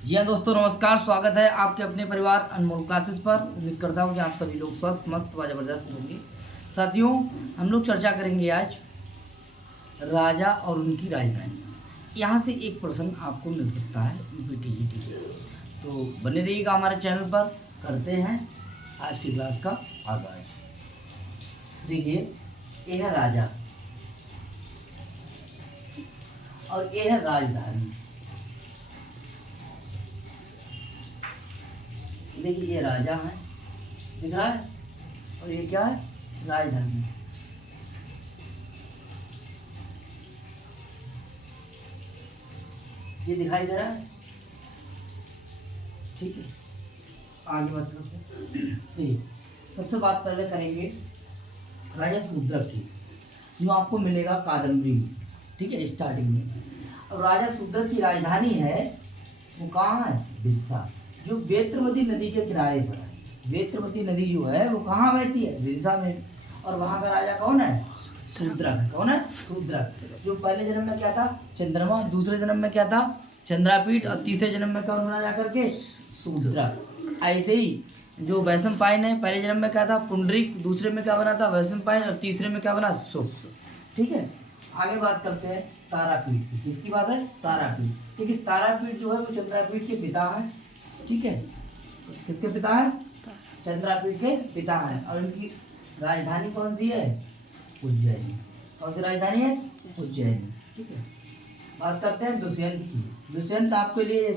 जी हाँ दोस्तों, नमस्कार। स्वागत है आपके अपने परिवार अनमोल क्लासेस पर। उम्मीद करता हूँ कि आप सभी लोग स्वस्थ मस्त व जबरदस्त होंगे। साथियों, हम लोग चर्चा करेंगे आज राजा और उनकी राजधानी। यहाँ से एक प्रश्न आपको मिल सकता है यूपीटीईटी के, तो बने रहिएगा हमारे चैनल पर। करते हैं आज की क्लास का आगाज। देखिए, ये है राजा और ये है राजधानी। देखिए, ये राजा है, दिख रहा है, और ये क्या है, राजधानी। ये दिखाई दे रहा है, ठीक है। आगे बात करते हैं। देखिए, सबसे बात पहले करेंगे राजा शूद्रक की, जो आपको मिलेगा कादम्बरी में, ठीक है, स्टार्टिंग में। और राजा शूद्रक की राजधानी है, वो कहाँ है, बिदिशा, जो वेत्रवती नदी के किनारे पर है। वेत्रवती नदी जो है वो कहाँ बहती है, विदिशा में। और वहाँ का राजा कौन है, शूद्रक। कौन है, शूद्रक, जो पहले जन्म में क्या था, चंद्रमा, दूसरे जन्म में क्या था, चंद्रापीठ, और तीसरे जन्म में कौन बना जाकर के, शूद्रक। ऐसे ही जो वैशंपायन है, पहले जन्म में क्या था, पुंडरीक, दूसरे में क्या बना था, वैशंपायन, और तीसरे में क्या बना, शुभ। ठीक है। आगे बात करते हैं तारापीठ की। किसकी बात है, तारापीठ। क्योंकि तारापीठ जो है वो चंद्रापीठ के पिता है, ठीक है। किसके पिता है, चंद्रापीठ के पिता है। और इनकी राजधानी कौन सी है, उज्जैनी। कौन सी राजधानी है, उज्जैनी, ठीक है। बात करते हैं दुष्यंत की। दुष्यंत आपके लिए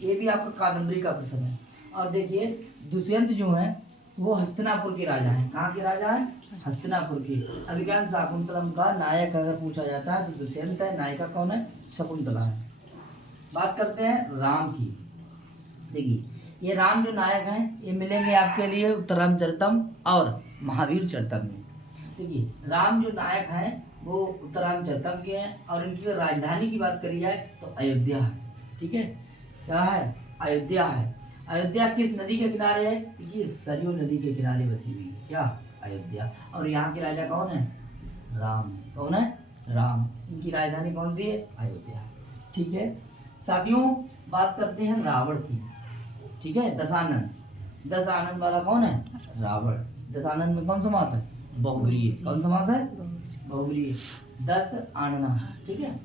ये भी आपका कादम्बरी का प्रश्न है। और देखिए, दुष्यंत जो है वो हस्तिनापुर के राजा है। कहाँ के राजा है, हस्तिनापुर की। अभिज्ञान शाकुंतलम का नायक अगर पूछा जाता है तो दुष्यंत है, नायिका कौन है, शकुंतला है। बात करते हैं राम की। देखिए, ये राम जो नायक हैं ये मिलेंगे आपके लिए उत्तरामचरितम और महावीर चरितम में। देखिए, राम जो नायक हैं वो उत्तरामचरितम के हैं। और इनकी राजधानी की बात करी जाए तो अयोध्या है, ठीक है। क्या है, अयोध्या है। अयोध्या किस नदी के किनारे है, ये सरयू नदी के किनारे बसी हुई है, क्या, अयोध्या। और यहाँ के राजा कौन है, राम। कौन है, राम। इनकी राजधानी कौन सी है, अयोध्या, ठीक है। साथियों, बात करते हैं रावण की, ठीक है। दशानन, दशानन वाला कौन है, रावण। दशानन में कौन समास है, बहुब्रीहि। कौन समास है, बहुब्रीहि। 10 आणना, ठीक है।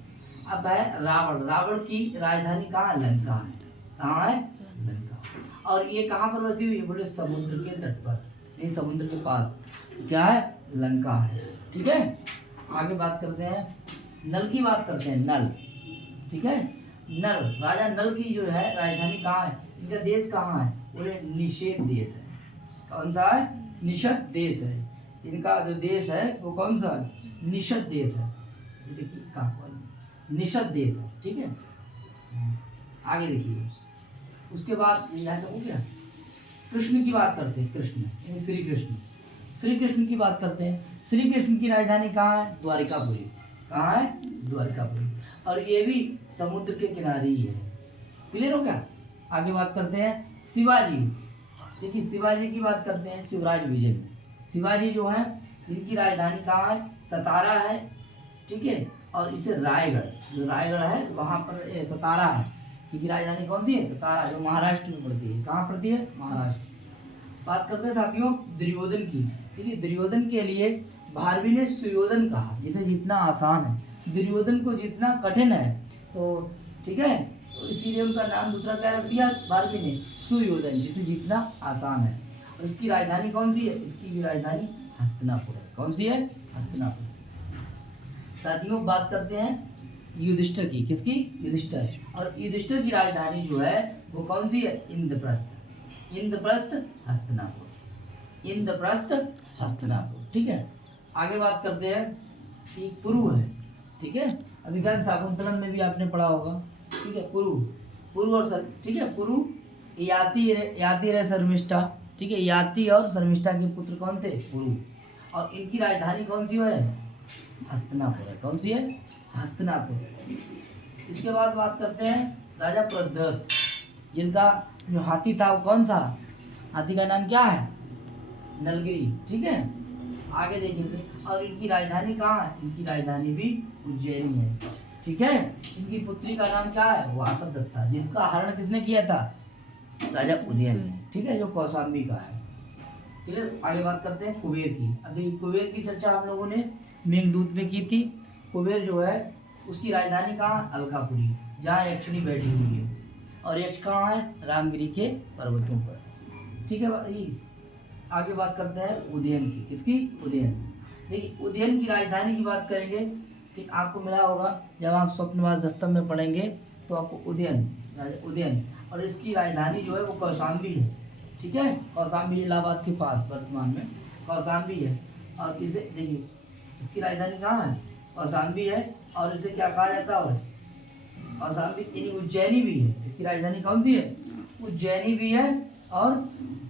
अब है रावण। रावण की राजधानी कहाँ है, लंका है। कहाँ है, लंका। और ये कहाँ पर बसी हुई है, बोले समुद्र के तट पर, ये समुद्र के पास क्या है, लंका है, ठीक है। आगे बात करते हैं नल की। बात करते हैं नल, ठीक है। नल, राजा नल की जो है राजधानी कहाँ है, इनका देश कहाँ है, बोले निषेध देश है। कौन सा है, निषद देश है। इनका जो देश है वो कौन सा है, निषद देश है। देखिए कहाँ, निषद देश है, ठीक है। आगे देखिए, उसके बाद यहाँ तक हो गया। कृष्ण की बात करते हैं, कृष्ण यानी श्री कृष्ण। श्री कृष्ण की बात करते हैं। श्री कृष्ण की राजधानी कहाँ है, द्वारिकापुरी। कहाँ है, द्वारिकापुरी। और ये भी समुद्र के किनारे ही है। क्लियर हो गया। आगे बात करते हैं शिवाजी। देखिए, शिवाजी की बात करते हैं शिवराज विजय में। शिवाजी जो है इनकी राजधानी कहाँ है, सतारा है, ठीक है। और इसे रायगढ़, जो रायगढ़ है वहाँ पर सतारा है। इनकी राजधानी कौन सी है, सतारा, जो महाराष्ट्र में पड़ती है। कहाँ पड़ती है, महाराष्ट्र। बात करते हैं साथियों दुर्योधन की। देखिए, दुर्योधन के लिए भारवी ने सुयोधन कहा, जिसे जीतना आसान है। दुर्योधन को जीतना कठिन है, तो ठीक है, तो इसीलिए उनका नाम दूसरा क्या रख दिया भारवी ने, सुयोधन, जिसे जीतना आसान है। और इसकी राजधानी कौन सी है, इसकी भी राजधानी हस्तिनापुर है। कौन सी है, हस्तिनापुर। साथियों, बात करते हैं युधिष्ठिर की। किसकी, युधिष्ठिर। और युधिष्ठिर की राजधानी जो है वो कौन सी है, इंद्रप्रस्थ। इंद्रप्रस्थ, हस्तिनापुर। इंद्रप्रस्थ, हस्तिनापुर, ठीक है। आगे बात करते हैं कि पुरु है, ठीक है। अभिज्ञान शाकुंतलम में भी आपने पढ़ा होगा, ठीक है। पुरु, पुरु और सर, ठीक है। पुरु याति रे शर्मिष्ठा, ठीक है। याति और शर्मिष्ठा के पुत्र कौन थे, पुरु। और इनकी राजधानी कौन सी है, हस्तिनापुर है। कौन सी है, हस्तिनापुर। इसके बाद बात करते हैं राजा प्रद्योत, जिनका जो हाथी था वो कौन सा, हाथी का नाम क्या है, नलगिरी, ठीक है। आगे देखेंगे। और इनकी राजधानी कहाँ है, इनकी राजधानी भी उज्जैनी है। ठीक है। इनकी पुत्री का नाम क्या है, वासवदत्ता, जिसका हरण किसने किया था, राजा उदयन ने, ठीक है, जो कौशाम्बी का है। क्लियर। आगे बात करते हैं कुबेर की। अभी कुबेर की चर्चा हम लोगों ने मेघदूत में की थी। कुबेर जो है उसकी राजधानी कहाँ, अलकापुरी, जहाँ यक्षिणी बैठी हुई है, और यक्ष कहाँ है, रामगिरी के पर्वतों पर, ठीक है भाई। आगे बात करते हैं उदयन की। किसकी, उदयन। देखिए उदयन की राजधानी की बात करेंगे, ठीक, आपको मिला होगा जब आप स्वप्नवास दस्तम में पढ़ेंगे तो आपको उदयन, उदयन, और इसकी राजधानी जो है वो कौशाम्बी है, ठीक है। कौशाम्बी इलाहाबाद के पास वर्तमान में कौशाम्बी है। और इसे देखिए इसकी राजधानी कहाँ है, कौशाम्बी है, और इसे क्या कहा जाता है, कौशाम्बी, यानी उज्जैनी भी है। इसकी राजधानी कौन सी है, उज्जैनी भी है और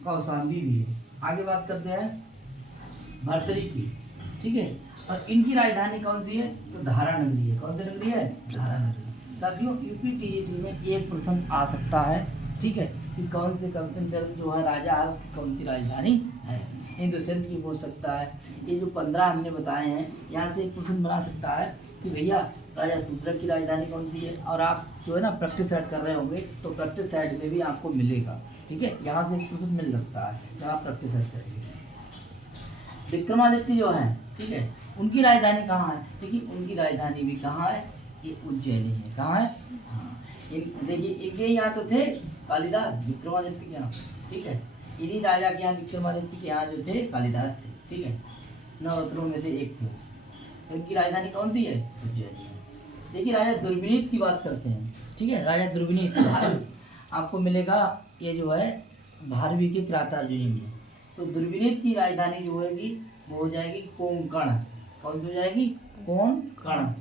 कौशाम्बी भी है। आगे बात करते हैं भर्तरी की, ठीक है। और इनकी राजधानी कौन सी है, तो धारा नगरी है। कौन सी नगरी है, धारा नगरी। साथियों यूपी टीजीटी में एक प्रश्न आ सकता है, ठीक है, कि कौन से कंपनी जो है राजा है उसकी कौन सी राजधानी है। हिंदुस्तान की हो सकता है। ये जो 15 हमने बताए हैं, यहाँ से एक प्रश्न बना सकता है कि भैया राजा शूद्रक की राजधानी कौन सी है। और आप जो है ना प्रैक्टिस सेट कर रहे होंगे तो प्रैक्टिस सेट में भी आपको मिलेगा, ठीक है। यहाँ से एक प्रश्न मिल सकता है जब आप प्रैक्टिस सेट करेंगे। विक्रमादित्य जो है, ठीक है, उनकी राजधानी कहाँ है, देखिए उनकी राजधानी भी कहाँ है, ये उज्जैनी है। कहाँ है, हाँ, देखिए इनके यहाँ तो थे कालिदास, विक्रमादित्य के यहाँ, ठीक है। इन्हीं राजा के यहाँ, विक्रमादित्य के यहाँ जो थे कालिदास थे, ठीक है, नवरत्नों में से एक थे। तो इनकी राजधानी कौन सी है, उज्जैनी है। देखिए राजा दुर्विनीत की बात करते हैं, ठीक है। राजा दुर्विनीत आपको मिलेगा, ये जो है भारवी के किरातार्जुनी में। तो दुर्विनीत की राजधानी जो होगी वो हो जाएगी कोंकण। कौन सी हो जाएगी, कोंकण।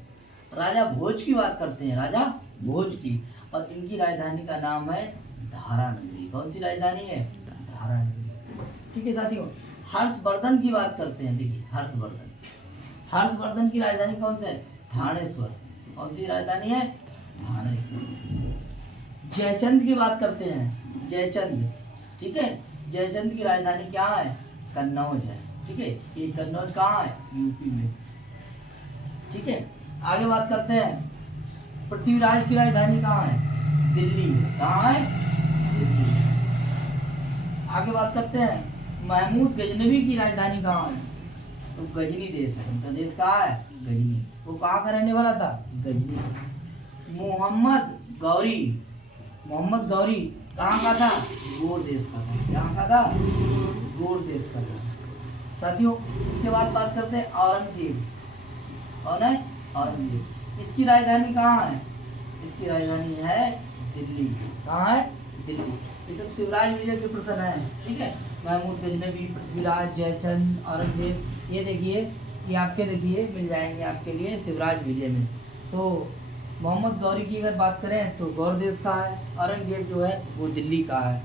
राजा भोज की बात करते हैं, राजा भोज की, और इनकी राजधानी का नाम है धारा नगरी। कौन सी राजधानी है, धारा नगरी, ठीक है साथियों। हर्षवर्धन की बात करते हैं, देखिए हर्षवर्धन, हर्षवर्धन की राजधानी कौन सी है, थानेश्वर। कौन सी राजधानी है, थानेश्वर। जयचंद की बात करते हैं, जयचंद, ठीक है। जयचंद की राजधानी क्या है, कन्नौज है, ठीक है। ये कन्नौज कहाँ है, यूपी में, ठीक है। आगे बात करते हैं पृथ्वीराज की राजधानी कहाँ है, दिल्ली में। कहाँ है, दिल्ली। आगे बात करते हैं महमूद गजनवी की राजधानी कहाँ है, तो गजनी देश है। उनका देश कहाँ है, गजनी। वो कहाँ का रहने वाला था, गजनी। मोहम्मद गौरी, मोहम्मद गौरी कहाँ का था, गोर देश का था। कहाँ का था, गोर देश का था साथियों। इसके बाद बात करते हैं औरंगजेब। कौन है, औरंगजेब। इसकी राजधानी कहाँ है, इसकी राजधानी है दिल्ली। कहाँ है, दिल्ली। ये सब शिवराज विजय के प्रश्न है, ठीक है। महमूद गजनवी, पृथ्वीराज, जयचंद, औरंगजेब, ये देखिए, ये आपके देखिए मिल जाएंगे आपके लिए शिवराज विजय में। तो मोहम्मद गौरी की अगर बात करें तो गौर देश का है, औरंगजेब जो है वो दिल्ली का है।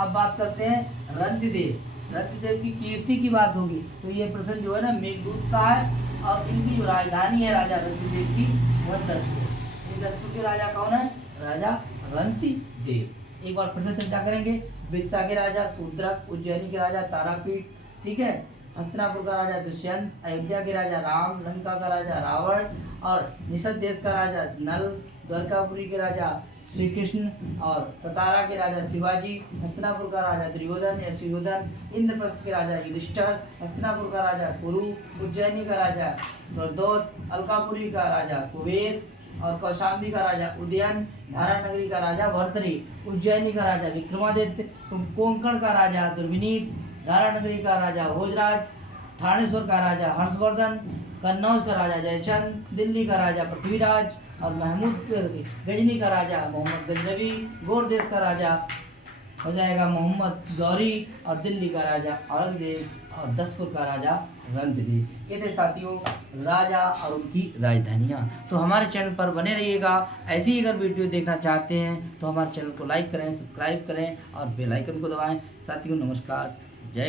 अब बात करते हैं रंतिदेव। रंतिदेव की कीर्ति की बात होगी तो ये प्रश्न जो है ना मेघदूत का है, और इनकी जो राजधानी है राजा रंतिदेव की वह दसपुर। दसपुर के राजा कौन है, राजा रंतिदेव। एक बार फिर से चर्चा करेंगे। बिरसा के राजा शूद्रक, उज्जैनी के राजा तारापीठ, ठीक है। हस्तिनापुर का राजा दुष्यंत, अयोध्या के राजा राम, लंका का राजा रावण, और निषद देश का राजा नल, द्वारकापुरी के राजा श्री कृष्ण, और सतारा के राजा शिवाजी, हस्तिनापुर का राजा दुर्योधन या सुयोधन, इंद्रप्रस्थ के राजा युधिष्ठिर, हस्तिनापुर का राजा कुरु, उज्जैनी का राजा प्रद्योत, अलकापुरी का राजा कुबेर, और कौशाम्बी का राजा उदयन, धारा नगरी का राजा भर्तरी, उज्जैनी का राजा विक्रमादित्य, कोंकण का राजा दुर्विनीत, धारा नगरी का राजा भोजराज, थानेश्वर का राजा हर्षवर्धन, कन्नौज का राजा जयचंद, दिल्ली का राजा पृथ्वीराज, और महमूद गजनी का राजा मोहम्मद गजनवी, गोर देश का राजा हो जाएगा मोहम्मद गौरी, और दिल्ली का राजा औरंगजेब, और दसपुर का राजा रंतिदेव। ये थे साथियों राजा और उनकी राजधानियाँ। तो हमारे चैनल पर बने रहिएगा। ऐसी ही अगर वीडियो देखना चाहते हैं तो हमारे चैनल को लाइक करें, सब्सक्राइब करें और बेल आइकन को दबाएं। साथियों नमस्कार, जय।